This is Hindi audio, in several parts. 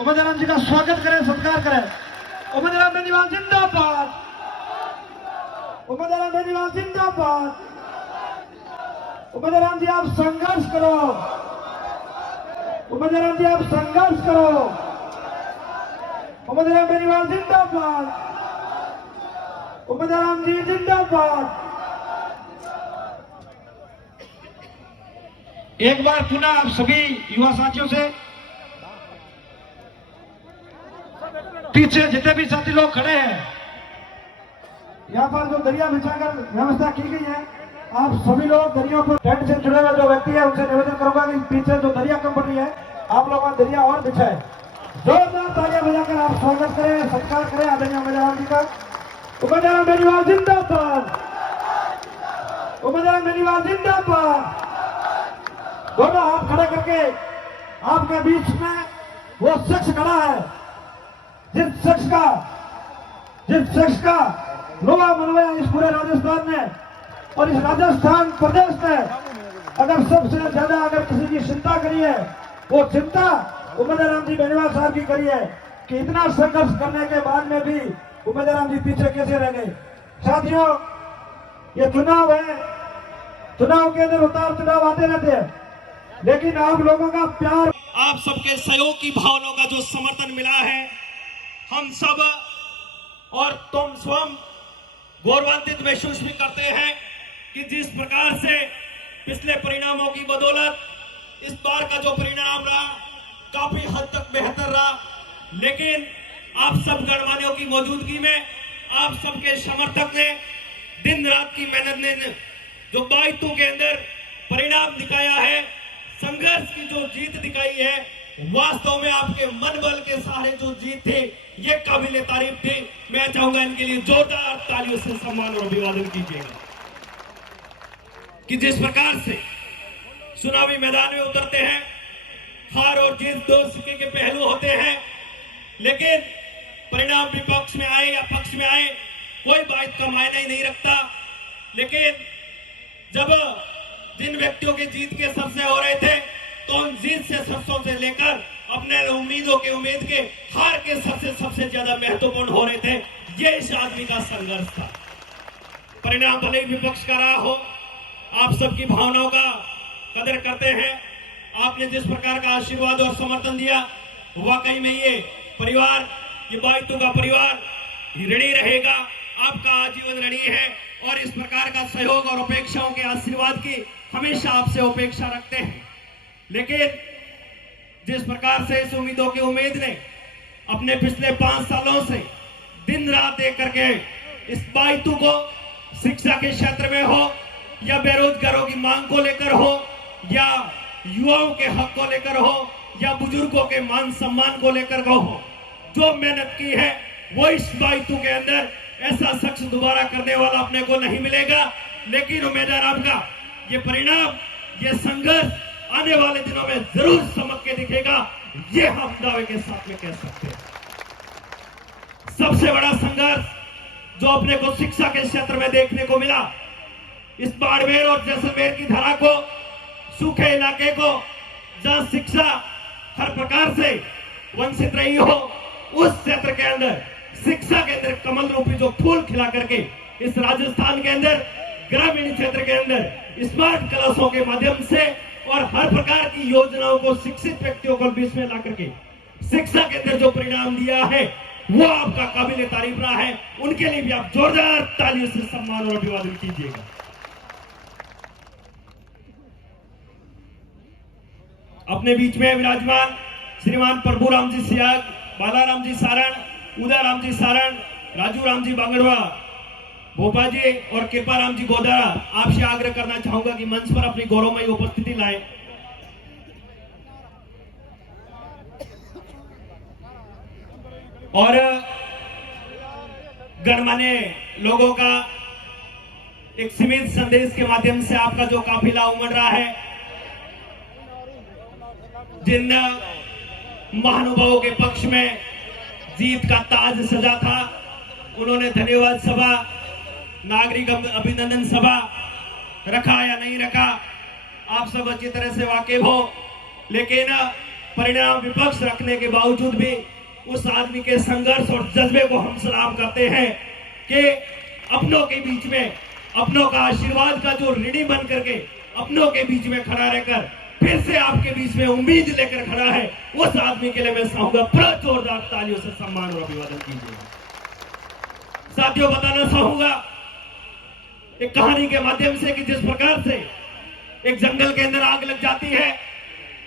उमेदराम जी का स्वागत करें, सत्कार करें। उमेदराम बेनीवाल जिंदाबाद, उमेदराम बेनीवाल जिंदाबाद। उमेदराम जी आप संघर्ष करो, उमेदराम जी आप संघर्ष करो। उमेदराम बेनीवाल जिंदाबाद, उमेदराम जी जिंदाबाद। एक बार पुनः आप सभी युवा साथियों से, पीछे जितने भी साथी लोग खड़े हैं, यहाँ पर जो दरिया बिछाकर व्यवस्था की गई है, आप सभी लोग दरिया पर टेंट से जुड़े हुए जो व्यक्ति है उनसे निवेदन करूंगा कि पीछे जो दरिया कम पड़ रही है आप लोग वहां दरिया और बिछाए। जोरदार तालियां बजाकर आप स्वागत करें, सत्कार करें आदरणीय उमेदवार जी का। उमेदवार बेनीवाल जिंदाबाद, उमेदवार बेनीवाल जिंदाबाद। दोनों हाथ खड़े करके आपके बीच में वो शख्स खड़ा है जिस शख्स का लोहा मनवाया इस पूरे राजस्थान में और इस राजस्थान प्रदेश में अगर सबसे ज्यादा अगर किसी की चिंता करी है वो चिंता उमेदराम जी बेनीवाल साहब की करी है कि इतना संघर्ष करने के बाद में भी उमेदराम जी पीछे कैसे रह गए। साथियों, ये चुनाव है, चुनाव के अंदर उतार चुनाव आते रहते हैं, लेकिन आप लोगों का प्यार, आप सबके सहयोग की भावनाओं का जो समर्थन मिला है, हम सब और तुम स्वयं गौरवान्वित महसूस भी करते हैं कि जिस प्रकार से पिछले परिणामों की बदौलत इस बार का जो परिणाम रहा काफी हद तक बेहतर रहा, लेकिन आप सब गणमान्यों की मौजूदगी में आप सबके समर्थक ने दिन रात की मेहनत ने जो बाइतू के अंदर परिणाम दिखाया है, संघर्ष की जो जीत दिखाई है, वास्तव में आपके मन बल के सहारे जो जीत थी ये काबिले तारीफ थी। मैं चाहूंगा इनके लिए जोरदार तालियों से सम्मान और अभिवादन कीजिएगा कि जिस प्रकार से चुनावी मैदान में उतरते हैं, हार और जीत दो सिक्के के पहलू होते हैं, लेकिन परिणाम विपक्ष में आए या पक्ष में आए कोई बात का मायना ही नहीं रखता। लेकिन जब जिन व्यक्तियों के जीत के सबसे हो रहे थे तो उन जीत से सबसों से लेकर अपने उम्मीदों के उम्मीद के हार के सबसे ज्यादा महत्वपूर्ण हो रहे थे, ये इस आदमी का संघर्ष था। परिणाम भले ही विपक्ष का रहा हो, आप सबकी भावनाओं का कदर करते हैं। आपने जिस प्रकार का आशीर्वाद और समर्थन दिया, वाकई में ये परिवार, ये बाइतू का परिवार ऋणी रहेगा, आपका आजीवन ऋणी है और इस प्रकार का सहयोग और अपेक्षाओं के आशीर्वाद की हमेशा आपसे अपेक्षा रखते हैं। लेकिन जिस प्रकार से इस उम्मीदों की उम्मीद ने अपने पिछले 5 सालों से दिन रात एक करके इस बाइतू को शिक्षा के क्षेत्र में हो या बेरोजगारों की मांग को लेकर हो या युवाओं के हक को लेकर हो या बुजुर्गों के मान सम्मान को लेकर हो, जो मेहनत की है वो इस बाइतू के अंदर ऐसा शख्स दोबारा करने वाला अपने को नहीं मिलेगा। लेकिन उम्मीदवार आपका ये परिणाम, ये संघर्ष आने वाले दिनों में जरूर चमक के दिखेगा, ये हम दावे के साथ में कह सकते हैं। सबसे बड़ा संघर्ष जो अपने को शिक्षा के क्षेत्र में देखने को मिला, इस बाड़मेर और जैसलमेर की धरा को, सूखे इलाके को जहां शिक्षा हर प्रकार से वंचित रही हो, उस क्षेत्र के अंदर शिक्षा के अंदर कमल रूपी जो फूल खिला करके इस राजस्थान के अंदर ग्रामीण क्षेत्र के अंदर स्मार्ट क्लासों के माध्यम से और हर प्रकार की योजनाओं को शिक्षित व्यक्तियों को बीच में ला करके शिक्षा के अंदर जो परिणाम दिया है वो आपका काबिले तारीफ रहा है। उनके लिए भी आप जोरदार तालियों से सम्मान और अभिवादन कीजिएगा। अपने बीच में विराजमान श्रीमान प्रभुराम जी सियाग, बालाराम जी सारण, उदयराम जी सारण, राजू राम जी बांगड़वा, भोपा जी और कृपाराम जी गोदारा, आपसे आग्रह करना चाहूंगा कि मंच पर अपनी गौरवमयी उपस्थिति लाएं। और गणमान्य लोगों का एक सीमित संदेश के माध्यम से आपका जो काफिला उमड़ रहा है, जिन महानुभावों के पक्ष में जीत का ताज सजा था, उन्होंने धन्यवाद सभा, नागरिक अभिनंदन सभा रखा या नहीं रखा, आप सब अच्छी तरह से वाकिफ हो। लेकिन परिणाम विपक्ष रखने के बावजूद भी उस आदमी के संघर्ष और जज्बे को हम सलाम करते हैं कि अपनों के बीच में, अपनों का आशीर्वाद का जो ऋणी बन करके अपनों के बीच में खड़ा रहकर फिर से आपके बीच में उम्मीद लेकर खड़ा है, उस आदमी के लिए मैं चाहूंगा पूरा जोरदार तालियों से सम्मान और अभिवादन कीजिए। साथियों, बताना चाहूंगा एक कहानी के माध्यम से कि जिस प्रकार से एक जंगल के अंदर आग लग जाती है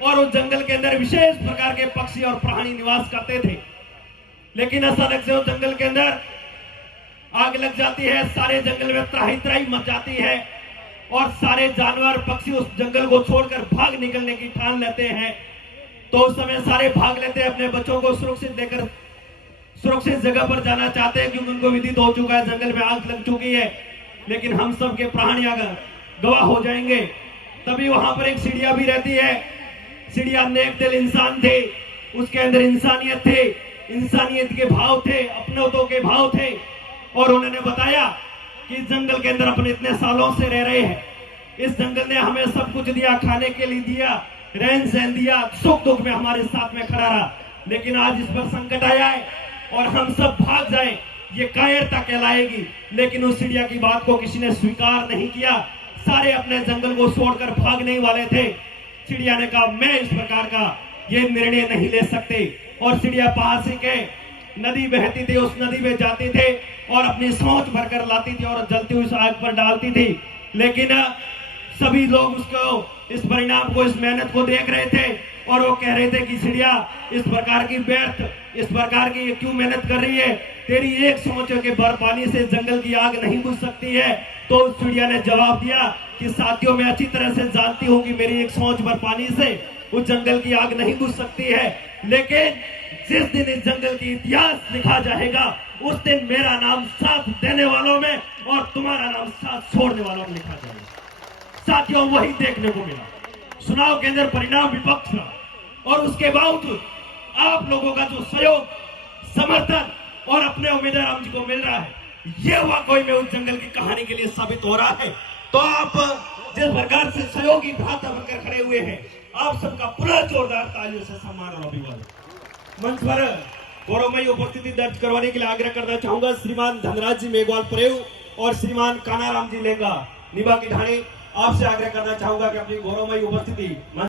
और उस जंगल के अंदर विशेष प्रकार के पक्षी और प्राणी निवास करते थे, लेकिन अचानक से उस जंगल के अंदर आग लग जाती है, सारे जंगल में त्राही त्राही मच जाती है और सारे जानवर पक्षी उस जंगल को छोड़कर भाग निकलने की ठान लेते हैं। तो उस समय सारे भाग लेते हैं, अपने बच्चों को सुरक्षित लेकर सुरक्षित जगह पर जाना चाहते हैं, क्योंकि उनको विदित हो चुका है जंगल में आग लग चुकी है। लेकिन हम सब के प्राणी अगर गवाह हो जाएंगे। तभी वहां पर एक चिड़िया भी रहती है। चिड़िया नेक दिल इंसान थे, उसके अंदर इंसानियत थे, इंसानियत के भाव थे, अपनत्व के भाव थे। और उन्होंने बताया कि जंगल के अंदर अपने इतने सालों से रह रहे हैं, इस जंगल ने हमें सब कुछ दिया, खाने के लिए दिया, रहन सहन दिया, सुख दुख में हमारे साथ में खड़ा रहा, लेकिन आज इस पर संकट आया है और हम सब भाग जाए, ये कायरता कहलाएगी। लेकिन उस चिड़िया की बात को किसी ने स्वीकार नहीं किया, सारे अपने जंगल को छोड़कर भागने ही वाले थे। चिड़िया ने कहा मैं इस प्रकार का ये निर्णय नहीं ले सकते। और चिड़िया पास ही के नदी बहती थी, उस नदी में जाती थे और अपनी सोच भरकर लाती थी और जलती हुई आग पर डालती थी। लेकिन सभी लोग उसको, इस परिणाम को, इस मेहनत को देख रहे थे और वो कह रहे थे कि चिड़िया इस प्रकार की व्यर्थ, इस प्रकार की क्यों मेहनत कर रही है, तेरी एक सोच के बर्फानी से जंगल की आग नहीं बुझ सकती है। तो उस चिड़िया ने जवाब दिया कि साथियों, मैं अच्छी तरह से जानती हूँ कि मेरी एक सोच बर्फानी से उस जंगल की आग नहीं बुझ सकती है, लेकिन जिस दिन इस जंगल की इतिहास लिखा जाएगा उस दिन मेरा नाम साथ देने वालों में और तुम्हारा नाम साथ छोड़ने वालों में लिखा जाएगा। साथियों, वही देखने को मिला। चुनाव के अंदर परिणाम विपक्ष था और उसके बावजूद आप लोगों का जो सहयोग, समर्थन और अपने उम्मीदवार राम जी को मिल रहा है, ये वाकई में उस जंगल की कहानी के लिए साबित हो रहा है। तो आप जिस प्रकार से सहयोगी भ्राता बनकर खड़े हुए हैं, आप सबका पुनः जोरदार तालियों से सम्मान और अभिवादन। मंच पर गौरवमयी उपस्थिति दर्ज करवाने के लिए आग्रह करना चाहूंगा श्रीमान धनराज जी मेघवाल प्रेऊ और श्रीमान कानाराम जी लेंगा निभा की ढाणी। आपसे आग्रह करना चाहूंगा कि अपनी गौरवमयी उपस्थिति